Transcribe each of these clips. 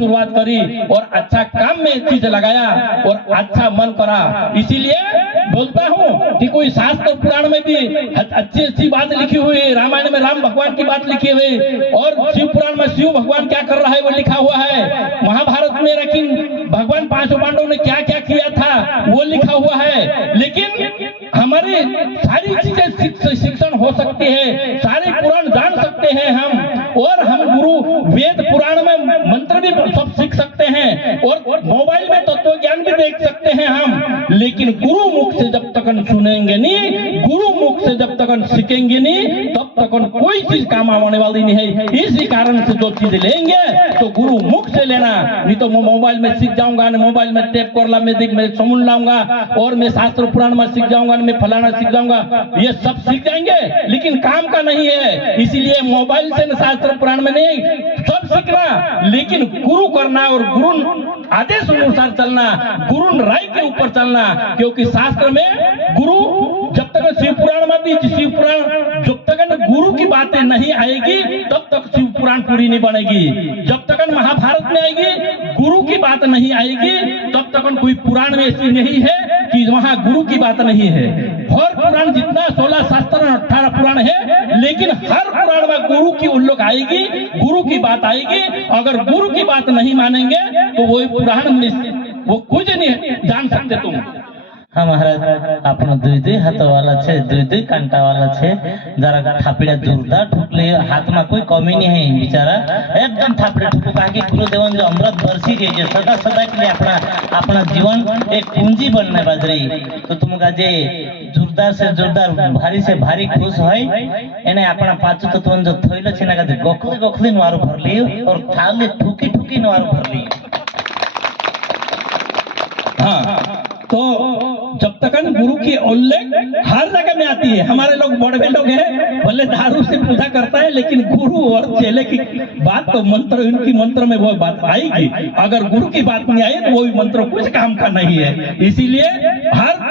शुरुआत करी और अच्छा काम में चीज लगाया और अच्छा मन करा। इसीलिए बोलता हूँ कि कोई शास्त्र पुराण में भी अच्छी अच्छी बात लिखी हुई, रामायण में राम भगवान की बात लिखी हुई और शिव पुराण में शिव भगवान क्या कर रहा है वो लिखा हुआ है। महाभारत में लेकिन भगवान पांचों पांडवों ने क्या क्या किया था वो लिखा हुआ है। लेकिन हमारी सारी चीजें शिक्षण हो सकती है, सारे पुराण जान सकते हैं हम, और हम गुरु वेद पुराण में मंत्र भी सब सीख सकते हैं और मोबाइल में तत्व ज्ञान भी देख सकते हैं हम। लेकिन गुरु मुख से जब तक सुनेंगे नहीं, गुरु मुख से जब तक सीखेंगे नहीं, तब तक कोई चीज काम आने वाली नहीं है। इसी कारण से जो चीज लेंगे तो गुरु मुख से लेना, नहीं तो मैं मोबाइल में सीख जाऊंगा, मोबाइल में टेप करला में सुन लाऊंगा और मैं शास्त्र पुराण में सीख जाऊंगा, मैं फलाना सीख जाऊंगा, ये सब सीख जाएंगे लेकिन काम का नहीं है। इसीलिए मोबाइल से शास्त्र पुराण में नहीं, सब सीखना लेकिन गुरु करना और गुरु आदेश अनुसार चलना, गुरु राय के ऊपर चलना। क्योंकि शास्त्र में गुरु जब तक शिव पुराण में भी शिव पुराण जब तक गुरु की बातें नहीं आएगी तब तक शिव पुराण पूरी नहीं बनेगी। जब तक महाभारत में आएगी गुरु की बात नहीं आएगी तब तक कोई पुराण में ऐसी नहीं है कि वहां गुरु की बात नहीं है। हर पुराण जितना 16 शास्त्र 18 पुराण है, लेकिन हर पुराण में गुरु की उल्लेख आएगी, गुरु की बात आएगी। अगर गुरु की बात नहीं मानेंगे तो वो पुराण में वो कुछ नहीं जान सकते तुम। हाँ महाराज, आपनो दुई दुई हाथ वाला छे, दुई दुई कांटा वाला छे, जरा थापड़ा जोरदार ठुकले, हाथ में कोई कमी नहीं है बेचारा, एकदम थापड़े ठुको काहे गुरुदेवन जो अमृत बरसी जे सदा सदा के लिए अपना जीवन एक पूंजी बनने बाजरी। तो तुमका जे जोरदार से जोरदार भारी से भारी खुश होय एने अपना पांच तत्वन जो थइलो छे ना का गोखले गोखले नवारो भरली और थाले ठुकी ठुकी नवारो भरली। हाँ, तो जब तक गुरु की उल्लेख हर जगह में आती है, हमारे लोग बड़े लोग हैं भले दारू से पूजा करता है लेकिन गुरु और चेले की बात तो मंत्र, इनकी मंत्र में वो बात आएगी। अगर गुरु की बात नहीं आई तो वो मंत्र कुछ काम का नहीं है। इसीलिए हर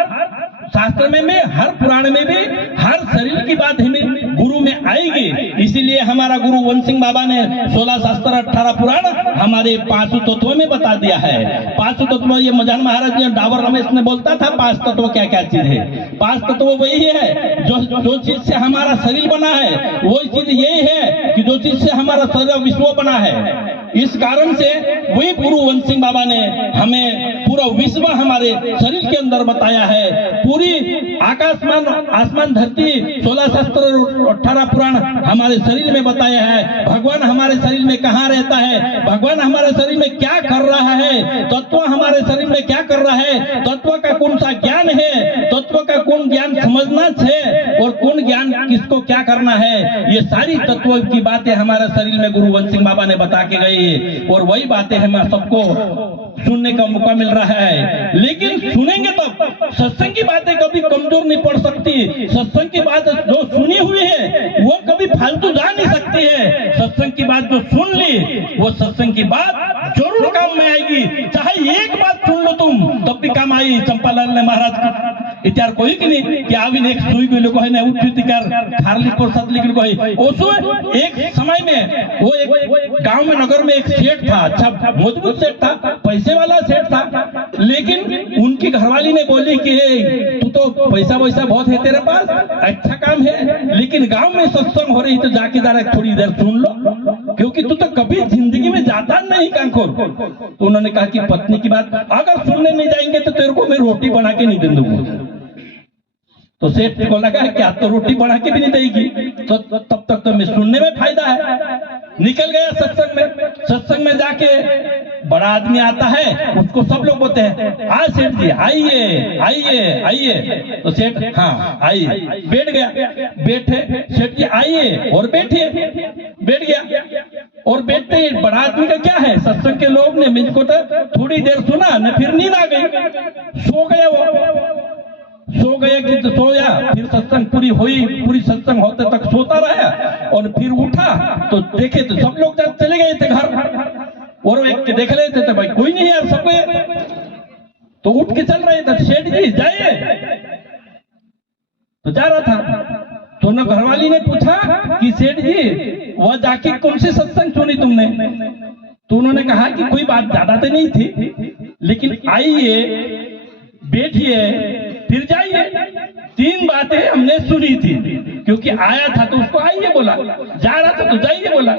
शास्त्र में हर पुराण में भी हर शरीर की बात हमें गुरु में आएगी। इसीलिए हमारा गुरु वन सिंह बाबा ने 16 शास्त्र 18 पुराण हमारे 5 तत्वों में बता दिया है। 5 तत्व ये मजान महाराज ने डावर रमेश ने बोलता था 5 तत्व क्या क्या चीज है। 5 तत्व वही है जो चीज से हमारा शरीर बना है, वही चीज यही है कि जो चीज से हमारा शरीर विश्व बना है। इस कारण से वही गुरु वन सिंह बाबा ने हमें पूरा विश्व हमारे शरीर के अंदर बताया है। पूरी आसमान धरती 16 शास्त्र 18 पुराण हमारे शरीर में बताया है। भगवान हमारे शरीर में कहाँ रहता है, भगवान हमारे शरीर में क्या कर रहा है, तत्व हमारे शरीर में क्या कर रहा है, तत्व का कौन सा ज्ञान है, तत्व का कौन ज्ञान समझना है और कौन ज्ञान किसको क्या करना है, ये सारी तत्व की बातें हमारे शरीर में गुरु वन सिंह बाबा ने बता के गए और वही बातें हमें सबको सुनने का मौका मिल रहा है। लेकिन सुनेंगे तब सत्संग की बातें कभी कमजोर नहीं पड़ सकती। सत्संग की बात जो सुनी हुई है वो कभी फालतू जा नहीं सकती है। सत्संग की बात जो सुन ली वो सत्संग की बात जरूर काम में आएगी। चाहे एक बात सुन लो तुम तब भी काम आई। चंपालाल ने महाराज इत्यार कोई कि नहीं कि आविन एक सुई गई लोग है ना उठती कर खारली प्रसाद लिखल को है। ओसो एक समय में वो एक गांव में नगर में एक सेठ था, अच्छा मजबूत सेठ था, पैसे वाला सेठ था। लेकिन उनकी घरवाली ने बोली कि तू तो पैसा वैसा बहुत है तेरे पास, अच्छा काम है, लेकिन गांव में सत्संग हो रही तो जाके जरा थोड़ी देर सुन लो, क्योंकि तू तो कभी जिंदगी में जाता नहीं कांखोर। तो उन्होंने कहा कि पत्नी की बात अगर सुनने नहीं जाएंगे तो तेरे को मैं रोटी बना के नहीं दे दूंगा। तो सेठ को लगा कि आप तो रोटी बना के भी नहीं देगी तो तब तक तो मैं सुनने में फायदा है। निकल गया सत्संग में जाके बड़ा आदमी आता है, उसको सब लोग बोलते हैं आ सेठ जी आइए आइए आइए। तो सेठ हाँ आइए, बैठ गया, बैठे सेठ जी आइए और बैठे, बैठ गया और बैठते ही बड़ा आदमी का क्या है, सत्संग के लोग ने मुझको तो थोड़ी देर सुना न फिर नींद आ गई, सो गया। वो सो गए कि तो सोया, फिर सत्संग पूरी हुई, पूरी सत्संग होते तक सोता रहा और फिर उठा तो देखे तो सब लोग चले गए थे घर और एक देख रहे थे तो भाई कोई नहीं यार सब गए। तो उठ के चल रहे थे, सेठ जी जाइए, तो जा रहा था तो न घरवाली ने पूछा कि सेठ जी वह जाके कौन सी सत्संग सुनी तुमने। तो उन्होंने कहा कि कोई बात ज्यादा तो नहीं थी, लेकिन आइए, बैठिए, फिर जाइए। 3 बातें हमने सुनी थी, क्योंकि आया था तो उसको आइए बोला, जा रहा था तो जाइए बोला।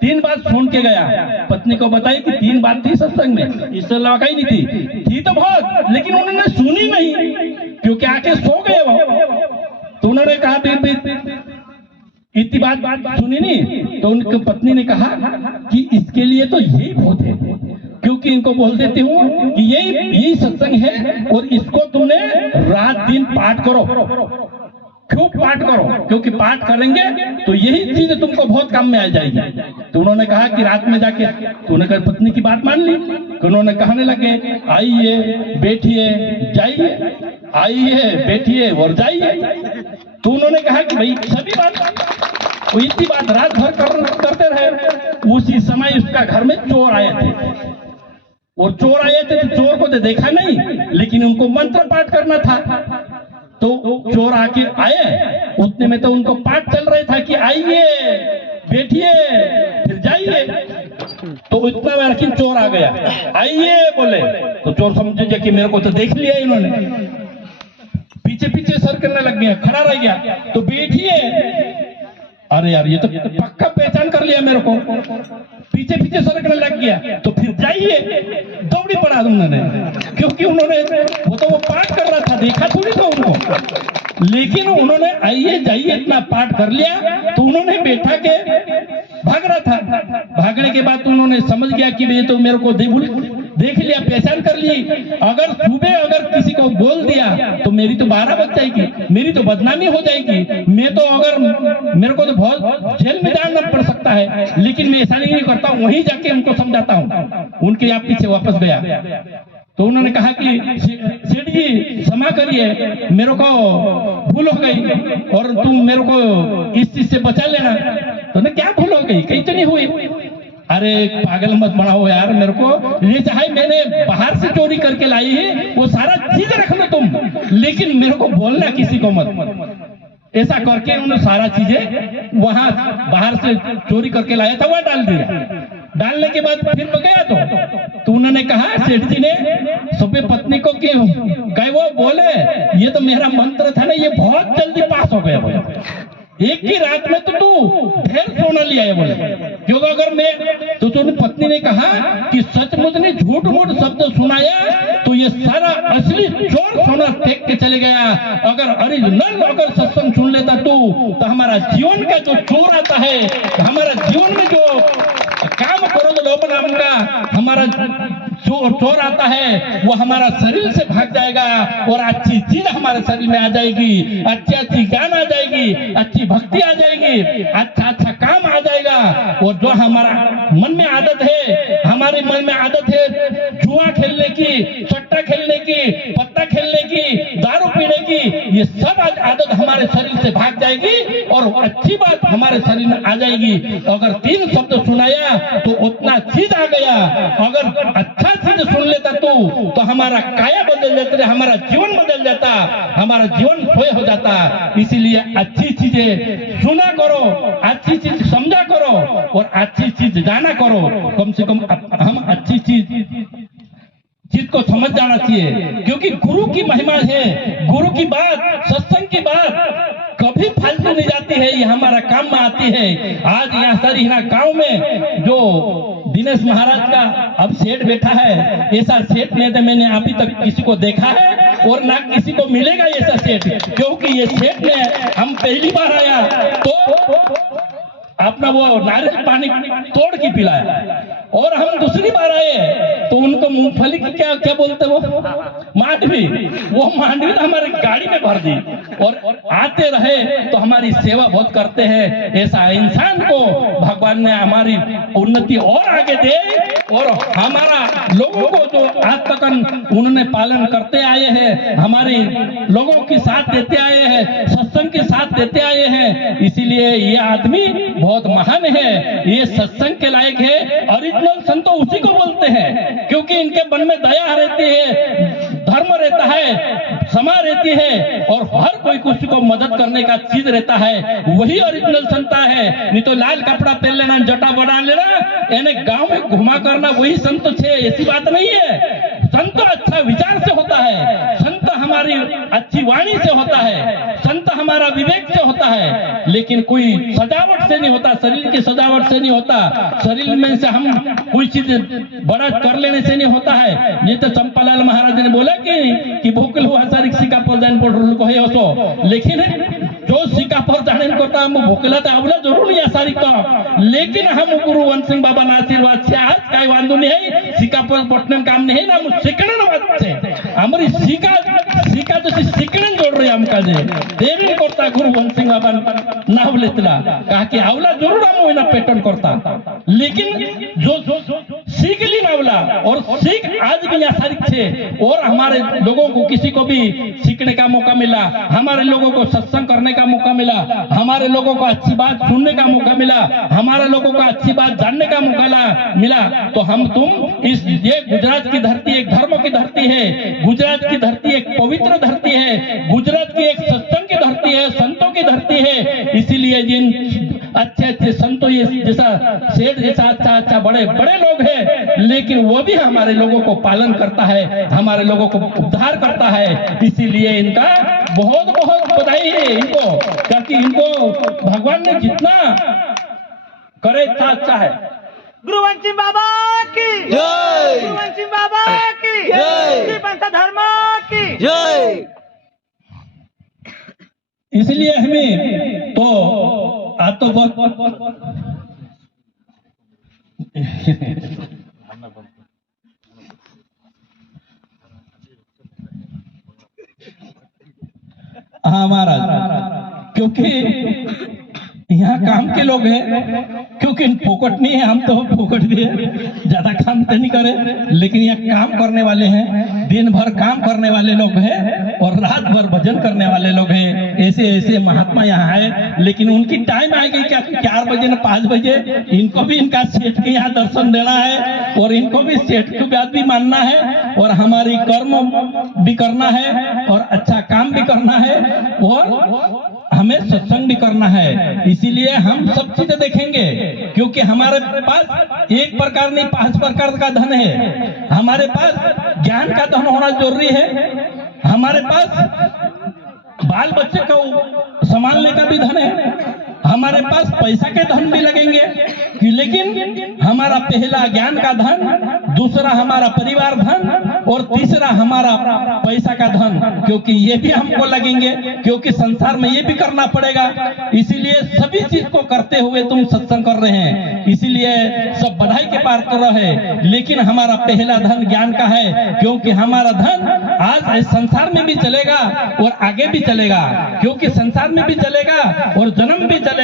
3 बात सुन के गया। पत्नी को बताई कि 3 बात थी सत्संग में, इससे अलावा कहीं नहीं थी तो बहुत, लेकिन उन्होंने सुनी नहीं, क्योंकि आके सो गए वो। तो उन्होंने कहा इतनी बात सुनी नहीं। तो उनकी पत्नी ने कहा कि इसके लिए तो यही बहुत है, क्योंकि इनको बोल देती हूँ कि यही सत्संग है और इसको तुमने रात दिन पाठ करो, खूब पाठ करो, क्योंकि पाठ करेंगे तो यही चीज तुमको बहुत काम में आ जाएगी। तो उन्होंने कहा कि रात में जाके, तो उन्होंने पत्नी की बात मान ली। तो उन्होंने कहने लगे आइए, बैठिए, जाइए, आइए, बैठिए और जाइए। तो उन्होंने कहा कि भाई सभी बात, वो इतनी बात रात भर करते रहे। उसी समय उसका घर में चोर आए थे, और चोर आए थे तो चोर को तो देखा नहीं, लेकिन उनको मंत्र पाठ करना था। तो चोर आके आए, उतने में तो उनको पाठ चल रहा था कि आइए, बैठिए, फिर जाइए। तो इतना में लेकिन चोर आ गया, आइए बोले। तो चोर समझे कि मेरे को तो देख लिया इन्होंने, पीछे पीछे सर करने लग गया, खड़ा रह गया। तो बैठिए, अरे यार ये तो पक्का पहचान कर लिया मेरे को, पीछे पीछे सरकने लग गया। तो फिर जाइए, दौड़ी पड़ा उन्होंने, क्योंकि उन्होंने वो पाठ कर रहा था, देखा थोड़ी था उनको, लेकिन उन्होंने आइए जाइए इतना पाठ कर लिया। तो उन्होंने बैठा के भाग रहा था। भागने के बाद उन्होंने समझ गया कि ये तो मेरे को देख लिया, पहचान कर ली। अगर सुबह अगर किसी को बोल दिया तो मेरी तो 12 बज जाएगी, मेरी तो बदनामी हो जाएगी। मैं तो अगर मेरे को तो बहुत जेल में जाना पड़ सकता है, लेकिन मैं ऐसा नहीं करता हूँ, वहीं जाके उनको समझाता हूँ। उनके यहाँ पीछे वापस गया। तो उन्होंने कहा कि सेठ जी क्षमा करिए, मेरे को भूल हो गई और तुम मेरे को इस चीज से बचा लेना। तो ना क्या भूल हो गई, कहीं तो नहीं हुई। अरे पागल मत बनाओ यार, मेरे को ये चाहे मैंने बाहर से चोरी करके लाई है, वो सारा चीज रख लो तुम, लेकिन मेरे को बोलना किसी को मत। ऐसा करके उन्होंने सारा चीजें वहां बाहर से चोरी करके लाया था वह डाल दिया। डालने के बाद फिर मैं गया तो उन्होंने कहा सेठ जी ने सुबह पत्नी को कि गए वो बोले ये तो मेरा मंत्र था ना, ये बहुत जल्दी पास हो गया बोले, एक ही रात में तो तू ढेर सोना लिया है बोले। क्योंकि अगर मैं तो पत्नी ने कहा कि सचमुच ने झूठ मूठ शब्द सुनाया तो ये सारा असली चोर सोना फेंक के चले गया। अगर ओरिजिनल अगर सत्संग सुन लेता तू तो हमारा जीवन का जो चोर आता है, हमारा जीवन में जो काम करो तो लोग नाम का हमारा चोर आता है, वो हमारा शरीर से भाग जाएगा और अच्छी चीज हमारे शरीर में आ जाएगी, अच्छी ज्ञान आ जाएगी, अच्छी भक्ति आ जाएगी, अच्छा काम आ जाएगा। और जो हमारा मन में आदत है, हमारे मन में आदत है जुआ खेलने की, सट्टा खेलने की, पत्ता खेलने की, दारू पीने की, ये सब आदत हमारे शरीर से भाग जाएगी और अच्छी बात हमारे शरीर में आ जाएगी। अगर 3 शब्द सुनाया तो उतना चीज आ गया। अगर अच्छा चीज सुन लेता तो हमारा काया बदल जाता, हमारा जीवन बदल जाता, हमारा जीवन सोए हो जाता। इसीलिए अच्छी चीजें सुना करो, अच्छी चीज समझा करो और अच्छी चीज जाना करो। कम से कम हम अच्छी चीज को समझ जाना चाहिए, क्योंकि गुरु की महिमा है, गुरु की बात, सत्संग की बात कभी फालतू नहीं जाती है, ये हमारा काम में आती है। आज यहाँ सरिहना गांव में जो दिनेश महाराज का अब सेठ बैठा है, ऐसा सेठ नहीं तो मैंने अभी तक किसी को देखा है और ना किसी को मिलेगा ऐसा सेठ, क्योंकि ये सेठ ने हम पहली बार आया तो अपना वो नारियल पानी तोड़ के पिलाया, और हम दूसरी बार आए तो उनको मूंगफली की क्या बोलते वो मांडवी, वो मांडवी हमारी गाड़ी में भर दी और आते रहे तो हमारी सेवा बहुत करते हैं। ऐसा इंसान को भगवान ने हमारी उन्नति और आगे दे और हमारा लोगों को जो आज तक उन्होंने पालन करते आए हैं, हमारे लोगों के साथ देते आए हैं, सत्संग के साथ देते आए हैं, इसीलिए ये आदमी बहुत महान है, ये सत्संग के लायक है। ओरिजिनल संत तो उसी को बोलते हैं, क्योंकि इनके मन में दया रहती है, धर्म रहता है, क्षमा रहती है और हर कोई कुछ किसी को मदद करने का चीज रहता है वही ओरिजिनल संत है। नहीं तो लाल कपड़ा पहन लेना, जटा बना लेना, यानी गांव में घुमा करना वही संत छे, ऐसी बात नहीं है। संत अच्छा विचार से होता है, संत हमारी अच्छी वाणी से होता है, संत हमारा विवेक से होता है, लेकिन कोई सजावट से नहीं होता, शरीर की सजावट से नहीं होता, शरीर में से हम कोई चीज बड़ा कर लेने से नहीं होता है। ये तो चंपालाल महाराज ने बोला कि भूकल हुआ सारी सिक्का पर जान पड़ को है उसो, लेकिन जो सिक्का पर जाने करता हम भूकला तो आवला जरूर नहीं सारी का, लेकिन हम गुरु वंश सिंह बाबा ना आशीर्वाद से आज काय वांधो नहीं है, सिक्का पर बटने काम नहीं ना सीखने बात है हमारी सिक्का तो सीखने जोड़ रही हमका जे देवी करता गुरु वंश सिंह बाबा नाव लेतला कहा कि आवला जरूर हम ना पैटर्न करता, लेकिन जो सीख ली नावला और सीख आज भी यहाँ सारी छे, और हमारे लोगों को किसी को भी सीखने का मौका मिला, हमारे लोगों को सत्संग करने का मौका मिला, हमारे लोगों को अच्छी बात सुनने का मौका मिला, हमारे लोगों को अच्छी बात जानने का मौका मिला, तो हम तुम ये गुजरात की धरती एक धर्म की धरती है, गुजरात की धरती एक पवित्र धरती है, गुजरात की एक सत्संग की धरती है, संतों की धरती है। इसीलिए जिन अच्छे अच्छे संतों जैसा सेठ जैसा अच्छा बड़े बड़े लोग हैं, लेकिन वो भी हमारे लोगों को पालन करता है, हमारे लोगों को उद्धार करता है। इसीलिए इनका बहुत बहुत बधाई है इनको, क्योंकि इनको भगवान ने जितना करे इतना अच्छा है। गुरु वंश सिंह बाबा की जय, गुरु वंश सिंह बाबा की जय, श्री पंथ धर्म की जय। इसलिए हमें तो आज तो बहुत हाँ महाराज, क्योंकि यहाँ काम के लोग हैं, क्योंकि फोकट नहीं है, हम तो फोकट भी है, ज्यादा काम तो नहीं करे, लेकिन यहाँ काम करने वाले हैं, दिन भर काम करने वाले लोग हैं और रात भर भजन करने वाले लोग हैं। ऐसे ऐसे महात्मा यहाँ है, लेकिन उनकी टाइम आएगी क्या 4 बजे न 5 बजे, इनको भी इनका सेठ के यहाँ दर्शन देना है और इनको भी सेठ की बात भी मानना है और हमारी कर्म भी करना है और अच्छा काम भी करना है और हमें सत्संग भी करना है। इसीलिए हम सब चीजें देखेंगे, क्योंकि हमारे पास एक प्रकार नहीं 5 प्रकार का धन है। हमारे पास ज्ञान का धन होना जरूरी है, हमारे पास बाल बच्चे को संभालने का भी धन है, हमारे पास पैसा के धन भी लगेंगे, लेकिन हमारा पहला ज्ञान का धन, दूसरा हमारा परिवार धन और तीसरा हमारा पैसा का धन, क्योंकि ये भी हमको लगेंगे, क्योंकि संसार में ये भी करना पड़ेगा। इसीलिए सभी चीज को करते हुए तुम सत्संग कर रहे हैं, इसीलिए सब बधाई के पार कर रहे हैं। लेकिन हमारा पहला धन ज्ञान का है, क्योंकि हमारा धन आज इस संसार में भी चलेगा और आगे भी चलेगा, क्योंकि संसार में भी चलेगा और जन्म भी चलेगा।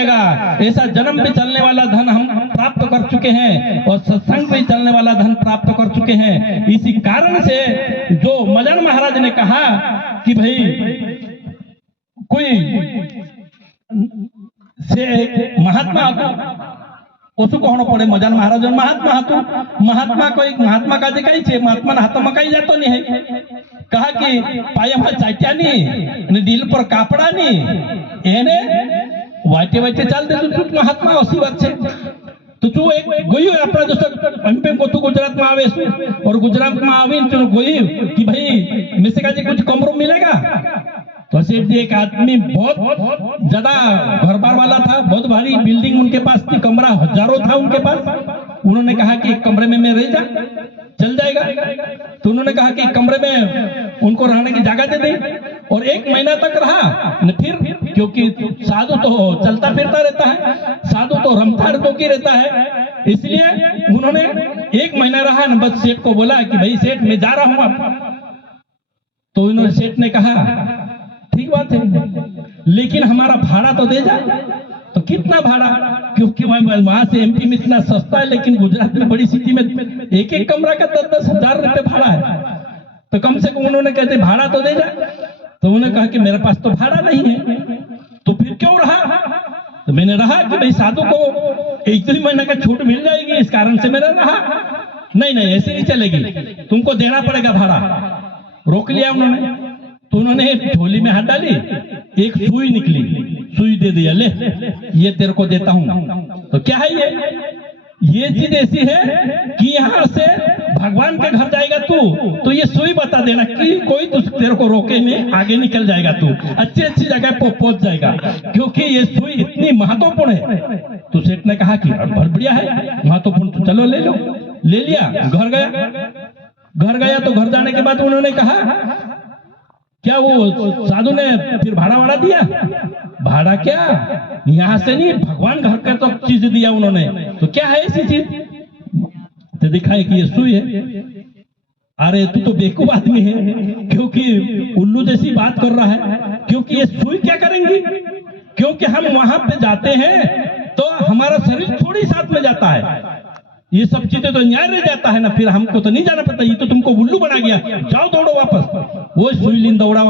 ऐसा जन्म भी चलने वाला धन हम प्राप्त कर चुके हैं और सत्संग भी चलने वाला धन प्राप्त कर चुके हैं। इसी कारण से जो मदन महाराज ने कहा कि भाई कोई से महात्मा उसको होना पड़े, मदन महाराज महात्मा तो महात्मा को एक महात्मा का दिखाई छे, महात्मा हाथ में कहीं जातो नहीं है, कहा कि पाया चाट्या नहीं, दिल पर कापड़ा नहीं, एने वाटे वाटे चाल दे तो महात्मा उसी बात से तो तू एक गोई अपना जैसे एमपी को तू गुजरात में आवे और गुजरात में आवे तो गोई कि भाई मिसे का जी कुछ कमरो मिलेगा, तो सेठ जी एक आदमी बहुत ज्यादा घर बार वाला था, बहुत भारी बिल्डिंग उनके पास थी, कमरा हजारों था उनके पास। उन्होंने कहा कि एक कमरे में मैं रह जा, चल जाएगा। तो उन्होंने कहा कि कमरे में उनको रहने की जगह दे दी और 1 महीना तक रहा। फिर क्योंकि साधु तो चलता फिरता रहता है, साधु तो रमता की रहता है, इसलिए उन्होंने 1 महीना रहा न, बस सेठ को बोला कि भाई सेठ मैं जा रहा हूं अब। तो उन्होंने सेठ ने कहा ठीक बात है, लेकिन हमारा भाड़ा तो दे जा। तो कितना भाड़ा, क्योंकि वहां से एमपी में इतना सस्ता है, लेकिन गुजरात में बड़ी सिटी में एक एक कमरा का 10-10 हजार रुपए भाड़ा है, तो कम से कम उन्होंने कहते भाड़ा तो दे जा। तो उन्होंने कहा कि मेरे पास तो भाड़ा नहीं है, तो फिर क्यों रहा? तो मैंने रहा कि भाई साधु को 1-2 महीने का छूट मिल जाएगी, इस कारण से मैंने रहा। नहीं ऐसे नहीं चलेगी, तुमको देना पड़ेगा भाड़ा। रोक लिया उन्होंने। तो उन्होंने झोली में हाथ डाली, एक सुई निकली, सुई दे दिया, ले ये तेरे को देता हूं। तो क्या है ये चीज ऐसी है कि यहाँ से भगवान के घर जाएगा तू तो ये सुई बता देना कि कोई तेरे को रोके नहीं, आगे निकल जाएगा, तू अच्छी अच्छी जगह पर पहुंच जाएगा, क्योंकि ये सुई इतनी महत्वपूर्ण है। तो सेठ ने कहा कि बहुत बढ़िया है, महत्वपूर्ण, तो चलो ले लो। ले लिया, घर गया तो घर जाने के बाद उन्होंने कहा, क्या वो साधु ने फिर भाड़ा दिया? भाड़ा क्या, यहाँ से नहीं, भगवान घर का तो चीज दिया उन्होंने। तो क्या है ऐसी चीज? तो दिखाए कि ये सुई है। अरे तू तो बेवकूफ आदमी है, क्योंकि उल्लू जैसी बात कर रहा है, क्योंकि ये सुई क्या करेंगी? क्योंकि हम वहां पे जाते हैं तो हमारा शरीर थोड़ी साथ में जाता है, ये सब चीजें तो न्याय रह जाता है ना, फिर हमको तो नहीं जाना पड़ता, ये तो तुमको उल्लू बना गया, जाओ दौड़ो वापस। वो सुई लीन दौड़ा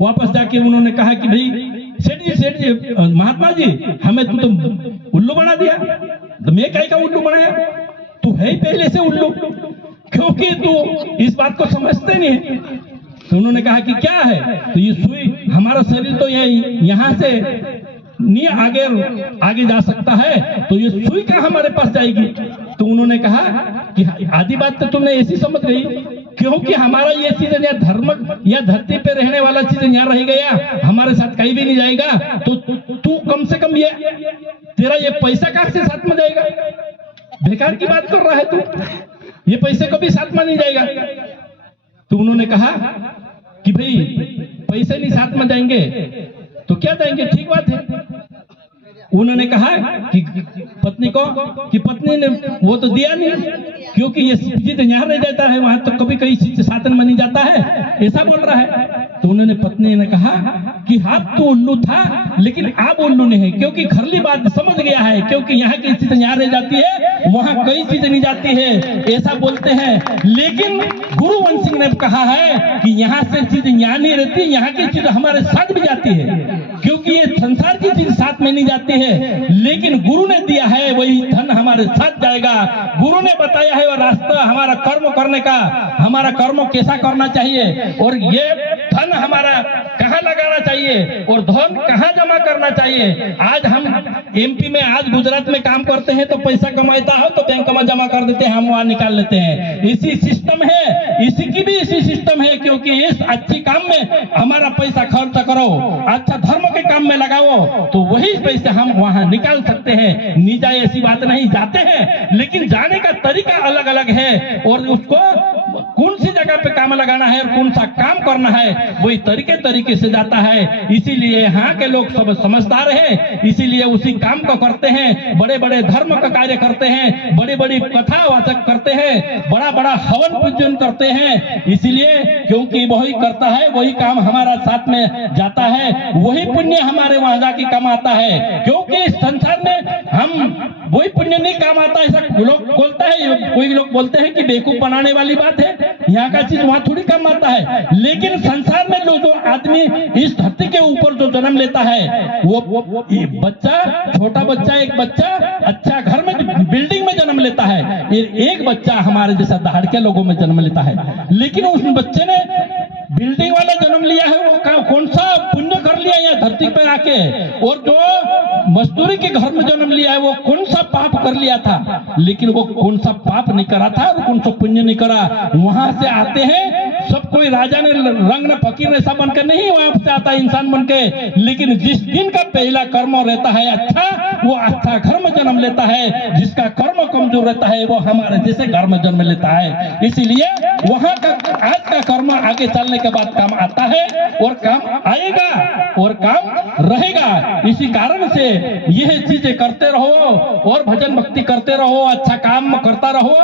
वापस जाके उन्होंने कहा कि भाई सेठ जी महात्मा जी, हमें तू तो उल्लू बना दिया। तो मैं क्या का उल्लू बनाया? तू है ही पहले से उल्लू, क्योंकि तू इस बात को समझते नहीं। तो उन्होंने कहा कि क्या है? तो ये सुई, हमारा शरीर तो ये यहाँ से नहीं आगे जा सकता है, तो ये सुई कहाँ हमारे पास जाएगी? तो उन्होंने कहा कि आधी बात तो तुमने ऐसी समझ गई, क्योंकि हमारा ये चीज यहाँ धर्म या धरती पे रहने वाला चीज यहाँ रह गया, हमारे साथ कहीं भी नहीं जाएगा। तो तू कम से कम ये तेरा ये पैसा कहाँ से साथ में जाएगा? बेकार की बात कर रहा है तू, ये पैसे को भी साथ में नहीं जाएगा। तो उन्होंने कहा कि भाई पैसे नहीं साथ में जाएंगे तो क्या जाएंगे, ठीक बात है। उन्होंने कहा कि पत्नी को कि पत्नी ने वो तो दिया नहीं, क्योंकि ये चीज यहाँ रह जाता है, वहां तो कभी कहीं चीज साधन में नहीं जाता है, ऐसा बोल रहा है। तो उन्होंने पत्नी ने कहा कि हाँ तो उल्लू था, लेकिन आप उल्लू नहीं है, क्योंकि खरली बात समझ गया है, क्योंकि यहाँ की चीज यहाँ रह जाती है, वहां कई चीजें नहीं जाती है, ऐसा बोलते हैं। लेकिन गुरुवंश सिंह ने कहा है कि यहाँ से चीज यहाँ नहीं रहती, यहाँ की चीज हमारे साथ भी जाती है, क्योंकि ये संसार की चीज साथ में नहीं जाती है, लेकिन गुरु ने दिया है वही धन हमारे साथ जाएगा। गुरु ने बताया है वो रास्ता हमारा कर्म करने का, हमारा कर्म कैसा करना चाहिए, और ये धन हमारा कहाँ लगाना चाहिए और धन कहाँ जमा करना चाहिए। आज हम एमपी में, आज गुजरात में काम करते हैं तो पैसा कमाता हो तो बैंक में जमा कर देते हैं, हम वहां निकाल लेते हैं, इसी सिस्टम है, इसी की भी इसी सिस्टम है, क्योंकि इस अच्छी काम में हमारा पैसा खर्च करो, अच्छा धर्म के काम में लगाओ, तो वही पैसे हम वहां निकाल सकते हैं। नहीं जाए ऐसी बात नहीं, जाते हैं, लेकिन जाने का तरीका अलग अलग है, और उसको कौन सी जगह पे काम लगाना है और कौन सा काम करना है वही तरीके से जाता है। इसीलिए यहाँ के लोग सब समझदार हैं, इसीलिए उसी काम को करते हैं, बड़े बड़े धर्म का कार्य करते हैं, बड़ी बड़ी कथा वाचक करते हैं, बड़ा बड़ा हवन पूजन करते हैं, इसीलिए क्योंकि वही करता है, वही काम हमारा साथ में जाता है, वही पुण्य हमारे वहां जाके काम आता है। क्योंकि इस संसार में हम वही पुण्य नहीं काम आता, ऐसा लोग बोलता है, कोई लोग बोलते हैं कि बेवकूफ बनाने वाली बात है, यहाँ का चीज वहां थोड़ी काम आता है। लेकिन संसार में जो आदमी इस धरती के ऊपर जो जन्म लेता है, वो बच्चा, छोटा बच्चा, एक बच्चा अच्छा घर में बिल्डिंग में जन्म लेता है, एक बच्चा हमारे जैसा दहाड़के लोगों में जन्म लेता है, लेकिन उस बच्चे ने बिल्डिंग वाला जन्म लिया है, वो कौन सा पुण्य कर लिया यहाँ धरती पे आके, और जो मजदूरी के घर में जन्म लिया है वो कौन सा पाप कर लिया था, लेकिन वो कौन सा पाप नहीं करा था और कौन सा पुण्य नहीं करा। वहां से आते हैं सब, कोई राजा ने रंग ने फकीर ने सब बनकर नहीं वहां से आता है इंसान बनके, लेकिन जिस दिन का पहला कर्म रहता है अच्छा, वो अच्छा घर में जन्म लेता है, जिसका कर्म कमजोर रहता है वो हमारे जैसे घर में जन्म लेता है। इसीलिए वहां का आज का कर्म आगे चलने के बाद काम आता है और काम आएगा और काम रहेगा। इसी कारण से यह चीजें करते रहो और भजन भक्ति करते रहो, अच्छा काम करता रहो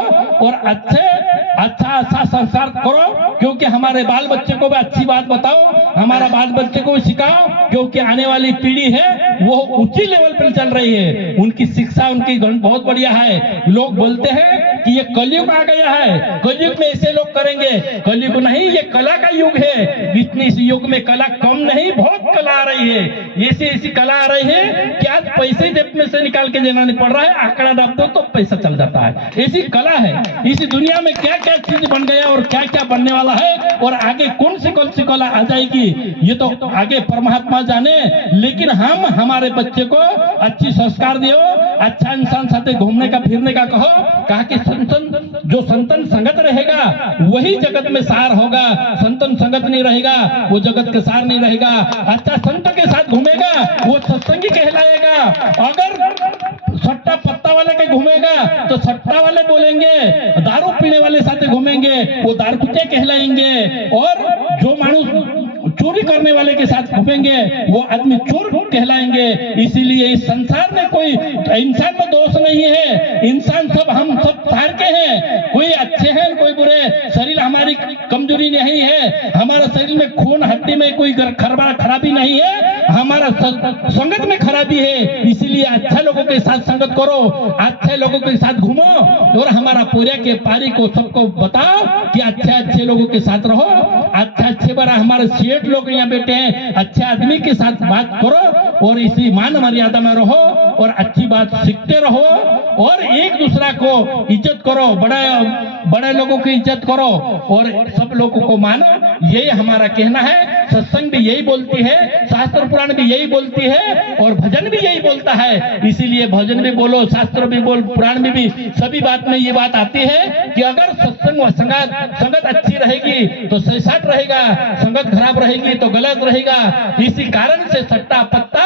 और अच्छा संस्कार करो, क्योंकि हमारे बाल बच्चे को भी अच्छी बात बताओ, हमारा बाल बच्चे को भी सिखाओ, क्योंकि आने वाली पीढ़ी है वो ऊंची लेवल पर चल रही है, उनकी शिक्षा उनकी बहुत बढ़िया है। लोग बोलते हैं कि ये कलयुग आ गया है, कलयुग में ऐसे लोग करेंगे, कलयुग नहीं, ये कला का युग है। इतनी इस युग में कला कम नहीं, बहुत कला आ रही है, ऐसी कला आ रही है कि आज पैसे जेब में से निकाल के देना नहीं पड़ रहा है, आंकड़ा दाब दो तो पैसा चल जाता है, ऐसी कला है। इसी दुनिया में क्या क्या चीज बन गया और क्या क्या बनने वाला है और आगे कौन सी कला आ जाएगी ये तो आगे परमात्मा जाने। लेकिन हम हमारे बच्चे को अच्छी संस्कार दियो, अच्छा इंसान साथे घूमने का फिरने का कहा कि जो संतन संगत रहेगा वही जगत में सार होगा, संतन संगत नहीं रहेगा वो जगत के सार नहीं रहेगा। अच्छा संत के साथ घूमेगा वो सत्संगी कहलाएगा, अगर सट्टा पत्ता वाले के घूमेगा तो सट्टा वाले बोलेंगे, दारू पीने वाले साथ घूमेंगे वो दारू पीते कहलाएंगे, और जो मानुष चोरी करने वाले के साथ घूमेंगे वो आदमी चोर कहलाएंगे। इसीलिए इस संसार में कोई इंसान में दोष नहीं है, इंसान सब हम सब सार के हैं, कोई अच्छे हैं कोई बुरे। शरीर हमारी कमजोरी नहीं है, हमारा शरीर में खून हड्डी में कोई खराबी नहीं है, हमारा संगत में खराबी है। इसीलिए अच्छा लोगों के साथ संगत करो, अच्छे लोगों के साथ घूमो, और हमारा पूरे के पारी को सबको बताओ कि अच्छे लोगों के साथ रहो। अच्छे बड़ा हमारे सेठ लोग यहाँ बैठे हैं, अच्छे आदमी के साथ बात करो और इसी मान मर्यादा में रहो और अच्छी बात सीखते रहो और एक दूसरा को इज्जत करो, बड़े लोगों की इज्जत करो और सब लोगों को मानो। यही हमारा कहना है। सत्संग भी यही बोलती है, शास्त्र पुराण भी यही बोलती है और भजन भी यही बोलता है। इसीलिए भजन भी बोलो, शास्त्र भी बोल, पुराण में भी सभी बात में ये बात आती है कि अगर सत्संग व संगत अच्छी रहेगी तो सही रहेगा, संगत खराब रहेगी तो गलत रहेगा। इसी कारण से सट्टा पत्ता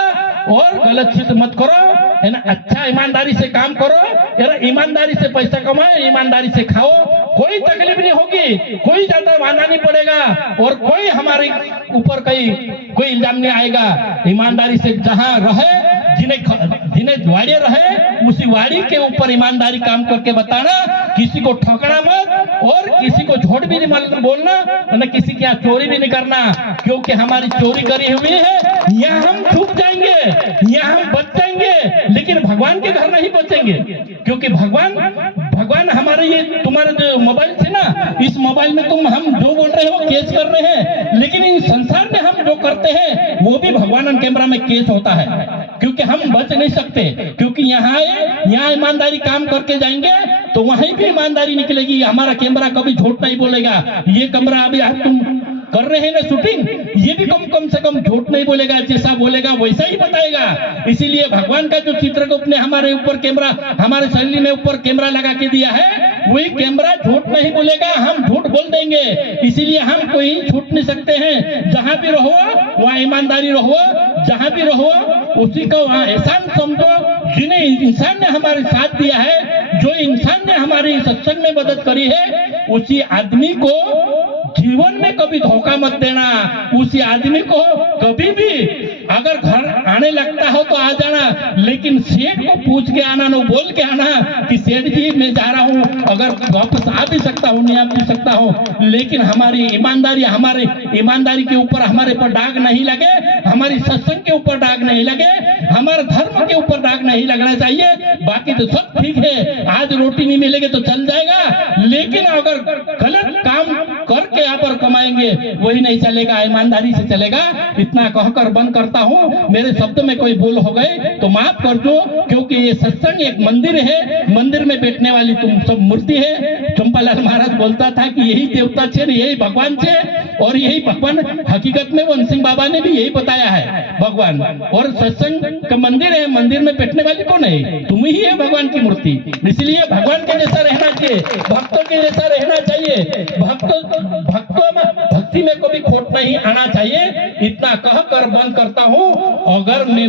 और गलत चीज मत करो, है ना। अच्छा ईमानदारी से काम करो, ईमानदारी से पैसा कमाओ, ईमानदारी से खाओ, कोई तकलीफ नहीं होगी, कोई ज्यादा वादा नहीं पड़ेगा और कोई हमारे ऊपर कोई इल्जाम नहीं आएगा। ईमानदारी से जहां रहे, जिन्हें वाड़ी रहे उसी वाड़ी के ऊपर ईमानदारी काम करके बताना, किसी को ठोकना मत और किसी को झूठ भी नहीं बोलना, ना किसी के यहाँ चोरी भी नहीं करना, क्योंकि हमारी चोरी करी हुई है, यहाँ हम छूट जाएंगे, यहाँ हम बच जाएंगे, लेकिन भगवान के घर नहीं बचेंगे। क्योंकि भगवान हमारे ये तुम्हारे जो मोबाइल से ना, इस मोबाइल में हम जो बोल रहे हो केस कर रहे हैं, लेकिन इस संसार में हम जो करते हैं वो भी भगवान कैमरा में केस होता है, क्योंकि हम बच नहीं सकते। क्योंकि यहाँ ईमानदारी काम करके जाएंगे तो वहीं भी ईमानदारी निकलेगी। हमारा कैमरा कभी झूठ नहीं बोलेगा। ये कैमरा अभी तुम कर रहे हैं ना शूटिंग, ये भी कम से कम झूठ नहीं बोलेगा, जैसा बोलेगा वैसा ही बताएगा। इसीलिए भगवान का जो चित्र को अपने हमारे ऊपर कैमरा, हमारे शरीर में ऊपर कैमरा लगा के दिया है, वही कैमरा झूठ नहीं बोलेगा, हम झूठ बोल देंगे। इसीलिए हम कोई छूट नहीं सकते हैं। जहां भी रहो वहां ईमानदारी रहो, जहां भी रहो उसी को वहां एहसान समझो। जिन्हें इंसान ने हमारे साथ दिया है, जो इंसान ने हमारी सत्संग में मदद करी है, उसी आदमी को जीवन में कभी धोखा मत देना। उसी आदमी को कभी भी अगर घर आने लगता हो तो आ जाना, लेकिन सेठ को पूछ के आना, न बोल के आना कि सेठ जी मैं जा रहा हूँ, अगर वापस आ भी सकता हूँ नहीं आ भी सकता हूँ, लेकिन हमारी ईमानदारी के ऊपर हमारे पर दाग नहीं लगे, हमारी सत्संग के ऊपर दाग नहीं लगे, हमारे धर्म के ऊपर दाग नहीं लगना चाहिए। बाकी तो सब ठीक है, आज रोटी नहीं मिलेगी तो चल जाएगा, लेकिन अगर गलत काम करके यहाँ पर कमाएंगे वही नहीं चलेगा, ईमानदारी से चलेगा। इतना कहकर बंद करता हूँ। मेरे शब्द में कोई भूल हो गए तो माफ कर दो, क्योंकि ये सत्संग एक मंदिर है, मंदिर में बैठने वाली तुम सब मूर्ति है। चंपालाल महाराज बोलता था कि यही देवता छे, यही भगवान छे, और यही भगवान हकीकत में वन सिंह बाबा ने भी यही बताया है भगवान। और सत्संग का मंदिर है, मंदिर में बैठने वाली कौन है? तुम ही है भगवान की मूर्ति। इसलिए भगवान के जैसा रहना चाहिए, भक्तों के जैसा रहना चाहिए, भक्तों में भक्ति में कभी खोट नहीं आना चाहिए। इतना कहकर बंद करता हूँ। अगर मैं